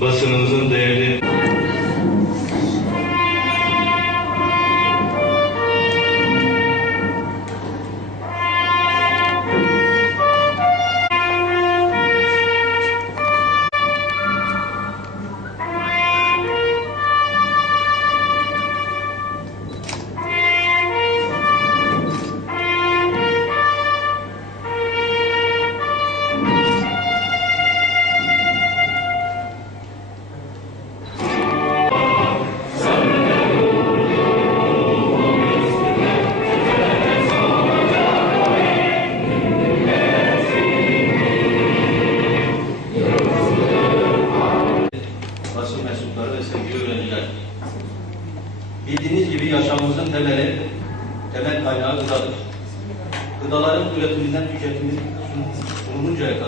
basınımızın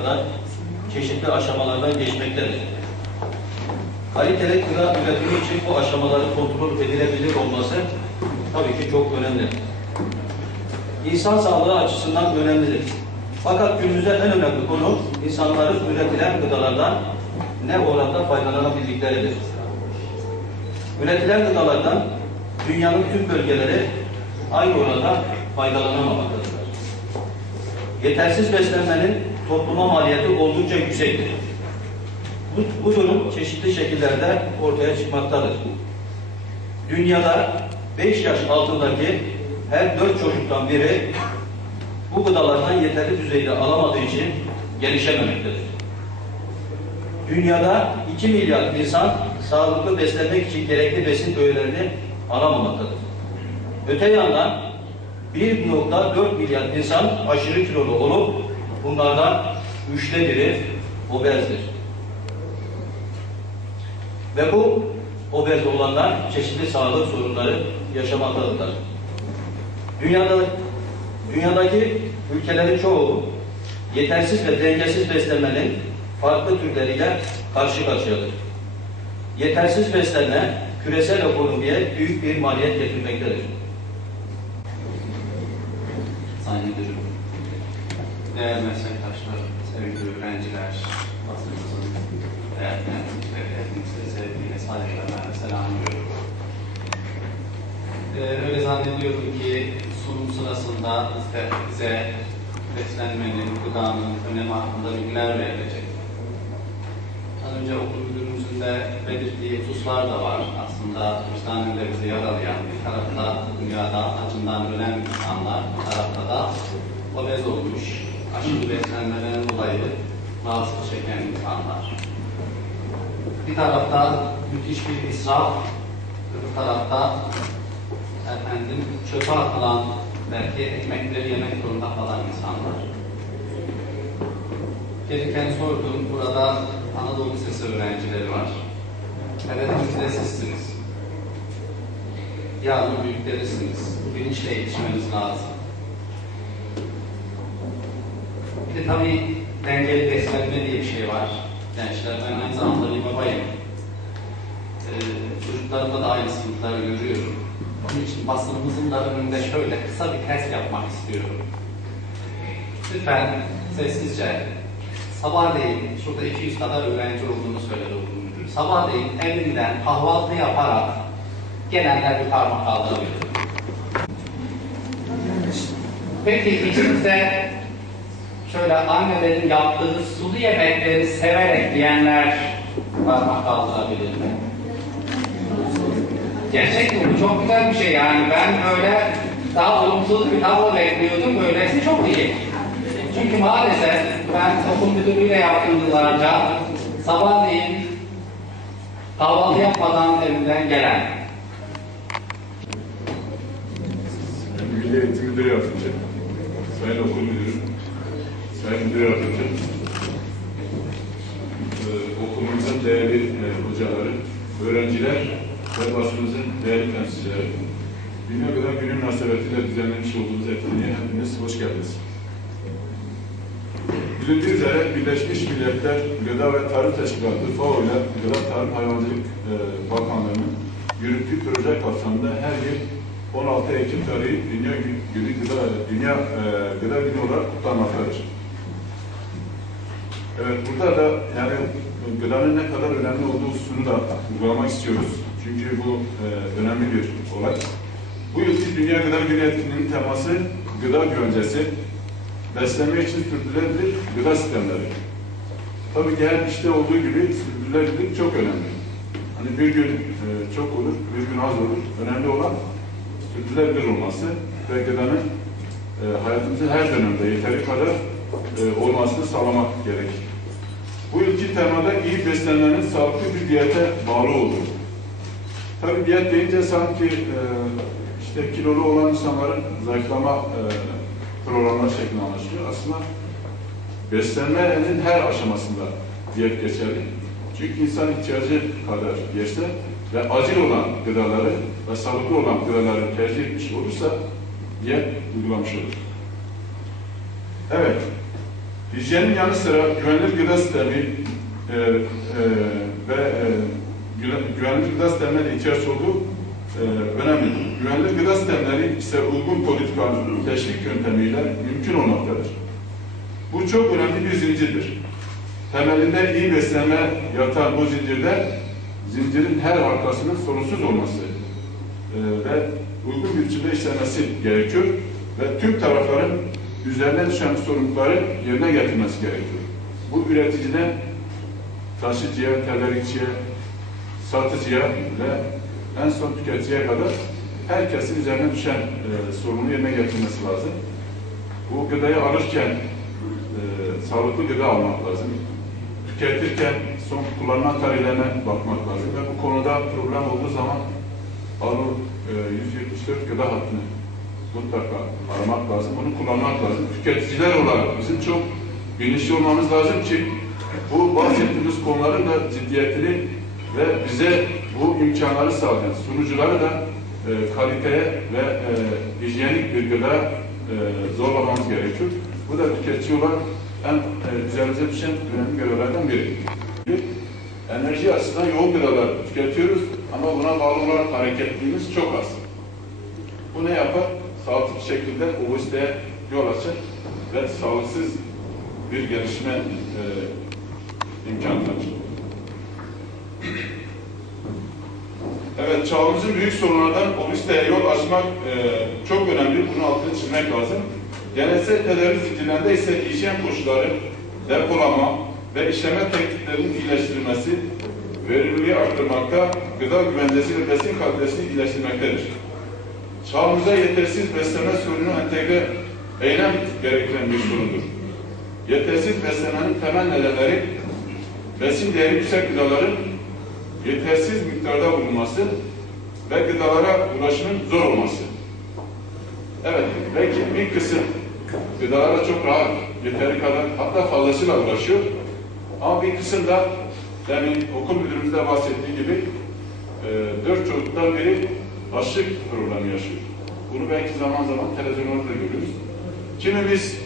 kadar çeşitli aşamalardan geçmektedir. Kaliteli gıda üretimi için bu aşamaların kontrol edilebilir olması tabii ki çok önemli. İnsan sağlığı açısından önemlidir. Fakat günümüzde en önemli konu insanların üretilen gıdalardan ne oranda faydalanabildikleridir. Üretilen gıdalardan dünyanın tüm bölgeleri aynı oranda faydalanamamaktadır. Yetersiz beslenmenin topluma maliyeti oldukça yüksektir. Bu, bu durum çeşitli şekillerde ortaya çıkmaktadır. Dünyada 5 yaş altındaki her 4 çocuktan biri bu gıdalardan yeterli düzeyde alamadığı için gelişememektedir. Dünyada 2 milyar insan sağlıklı beslenmek için gerekli besin öğelerini alamamaktadır. Öte yandan 1.4 milyar insan aşırı kilolu olup bunlardan üçte biri obezdir. Ve bu obez olanlar çeşitli sağlık sorunları yaşamaktadırlar. Dünyada, dünyadaki ülkelerin çoğu yetersiz ve dengesiz beslenmenin farklı türleriyle karşı karşıyadır. Yetersiz beslenme küresel ekonomiye büyük bir maliyet getirmektedir. Sayın Müdürüm, değerli meslektaşlar, sevgili öğrenciler, basınımızın değerli hepinize sevgiyle, saygılarla selamlıyorum. Ee, öyle zannediyorum ki sunum sırasında bize, bize beslenmenin, gıdanın önemi hakkında bilgiler verilecek. Az önce okul müdürümüzün de belirttiği hususlar da var. Aslında vicdanen de bizi yaralayan bir tarafta dünyada acından ölen insanlar, bir tarafta da obez olmuş, aşırı beslenmeden dolayı rahatsızlık çeken insanlar. Bir tarafta müthiş bir israf, öbür tarafta efendim çöpe atılan belki ekmekleri yemek zorunda kalan insanlar. Gelirken sordum, burada Anadolu Lisesi öğrencileri var. Hedefimiz de sizsiniz. Yarın büyüklerisiniz. Bilinçle yetişmeniz lazım. Bir de tabii dengeli beslenme diye bir şey var. Gençler, ben aynı zamanda bir babayım. Ee, çocuklarımda da aynı sınıfları görüyorum. Onun için basınımızın da önünde şöyle kısa bir test yapmak istiyorum. Lütfen sessizce sabahleyin şurada 200 kadar öğrenci olduğunu söyledi okul müdürü. Sabahleyin evinden kahvaltı yaparak gelenler bir parmak kaldırabilir. Peki içimizde şöyle annelerin yaptığı sulu yemekleri severek yiyenler parmak kaldırabilir mi? Gerçekten bu çok güzel bir şey yani. Ben öyle daha olumsuz bir tablo bekliyordum. Böylesi çok iyi. Çünkü maalesef ben okul müdürlüğüyle yaptığım yıllarca sabahleyin kahvaltı yapmadan evinden gelen Milli Eğitim Müdürü Yardımcı, Sayın Okul Müdürü, Sayın Yardımcı, e, okulumuzun değerli e, hocaları, öğrenciler ve basınımızın değerli temsilcileri. Dünya Gıda Günü münasebetiyle düzenlenmiş olduğumuz etkinliğe hepiniz hoş geldiniz. Bilindiği üzere Birleşmiş Milletler Gıda ve Tarım Teşkilatı FAO ile Gıda Tarım Hayvancılık e, Bakanlığı'nın yürüttüğü proje kapsamında her yıl 16 Ekim tarihi Dünya Günü Gıda, Dünya e, Gıda Günü olarak kutlanmaktadır. Burada da yani gıdanın ne kadar önemli olduğu hususunu da vurgulamak istiyoruz. Çünkü bu e, önemli bir olay. Bu yılki Dünya Gıda Günü etkinliğinin teması gıda güvencesi, beslenme için sürdürülebilir gıda sistemleri. Tabii ki her işte olduğu gibi sürdürülebilirlik çok önemli. Hani bir gün e, çok olur, bir gün az olur. Önemli olan sürdürülebilir olması ve gıdanın e, hayatımızın her dönemde yeteri kadar e, olmasını sağlamak gerekir. Bu yılki temada iyi beslenmenin sağlıklı bir diyete bağlı olduğu. Tabii diyet deyince sanki e, işte kilolu olan insanların zayıflama e, programları şeklinde anlaşılıyor. Aslında beslenmenin her aşamasında diyet geçerli. Çünkü insan ihtiyacı kadar yerse ve acil olan gıdaları ve sağlıklı olan gıdaları tercih etmiş olursa diyet uygulamış olur. Evet, hijyenin yanı sıra güvenilir gıda sistemi e, e, ve e, güven- güvenli gıda sistemine de ihtiyaç olduğu e, önemli. Güvenli gıda sistemleri ise uygun politika teşvik yöntemiyle mümkün olmaktadır. Bu çok önemli bir zincirdir. Temelinde iyi beslenme yatan bu zincirde zincirin her halkasının sorunsuz olması e, ve uygun bir biçimde işlenmesi gerekiyor ve tüm tarafların üzerine düşen sorumlulukları yerine getirmesi gerekiyor. Bu üreticiden taşıcıya, tedarikçiye, satıcıya ve en son tüketiciye kadar herkesin üzerine düşen e, sorumluluğu yerine getirmesi lazım. Bu gıdayı alırken e, sağlıklı gıda almak lazım. Tüketirken son kullanılan tarihlerine bakmak lazım ve bu konuda problem olduğu zaman ALU e, 174 gıda hattını mutlaka aramak lazım, bunu kullanmak lazım. Tüketiciler olarak bizim çok bilinçli olmamız lazım ki bu bahsettiğimiz konuların da ciddiyetini ve bize bu imkanları sağlayan sunucuları da e, kaliteye ve e, hijyenik bir gıda e, zorlamamız gerekiyor. Bu da tüketici olarak en e, üzerimize düşen önemli görevlerden biri. Enerji açısından yoğun gıdalar tüketiyoruz ama buna bağlı olarak hareketliliğimiz çok az. Bu ne yapar? Sağlıklı bir şekilde obeziteye yol açar ve sağlıksız bir gelişme e, imkan tanır. Evet, çağımızın büyük sorunlardan obeziteye yol açmak e, çok önemli. Bunun altını çizmek lazım. Genelsel tedavi zincirlerinde ise hijyen koşulları, depolama ve işleme tekniklerinin iyileştirilmesi, verimliliği arttırmakta, gıda güvencesi ve besin kalitesini iyileştirmektedir. Çağımıza yetersiz beslenme sorunu entegre eylem gerektiren bir sorundur. Yetersiz beslenmenin temel nedenleri besin değeri yüksek gıdaların yetersiz miktarda bulunması ve gıdalara ulaşımın zor olması. Evet, belki bir kısım gıdalara çok rahat, yeteri kadar, hatta fazlasıyla ulaşıyor. Ama bir kısım da, demin okul müdürümüz de bahsettiği gibi, e, dört çocuktan biri açlık problemi yaşıyor. Bunu belki zaman zaman televizyonlarda da görüyoruz. Kimimiz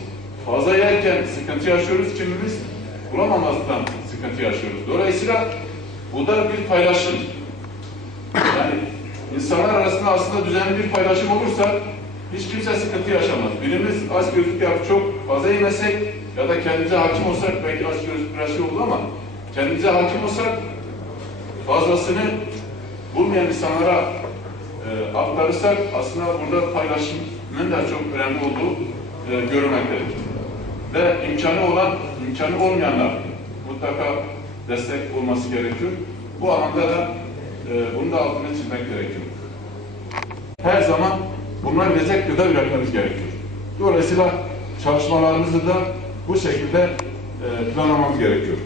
fazla yerken sıkıntı yaşıyoruz, kimimiz bulamamazdan sıkıntı yaşıyoruz. Dolayısıyla bu da bir paylaşım. Yani insanlar arasında aslında düzenli bir paylaşım olursa hiç kimse sıkıntı yaşamaz. Birimiz aç gözlük yapıp çok fazla yemesek ya da kendimize hakim olsak belki aç gözlük biraz şey olur ama kendimize hakim olsak fazlasını bulmayan insanlara e, aktarırsak aslında burada paylaşımın da çok önemli olduğu e, görülmektedir. Ve imkanı olan, imkanı olmayanlar mutlaka destek olması gerekiyor. Bu alanda da e, bunun da altını çizmek gerekiyor. Her zaman bunlar lezzet gıda üretmemiz gerekiyor. Dolayısıyla çalışmalarımızı da bu şekilde e, planlamamız gerekiyor.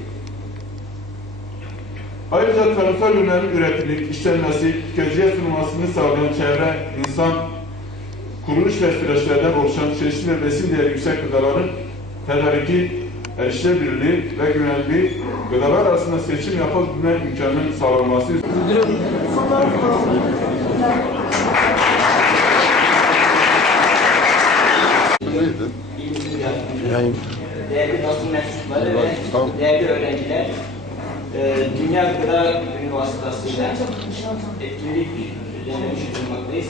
Ayrıca tarımsal ürünlerin üretimi, işlenmesi, tüketiciye sunulmasını sağlayan çevre, insan, kuruluş ve süreçlerden oluşan çeşitli ve besin değeri yüksek gıdaların tedariki, erişilebilirliği ve güvenliği gıdalar arasında seçim yapabilme imkanının sağlanması Yani değerli basın mensupları ve Tamam. değerli öğrenciler, dünya gıda günü vasıtasıyla etkileyici düzenlemiş bulunmaktayız.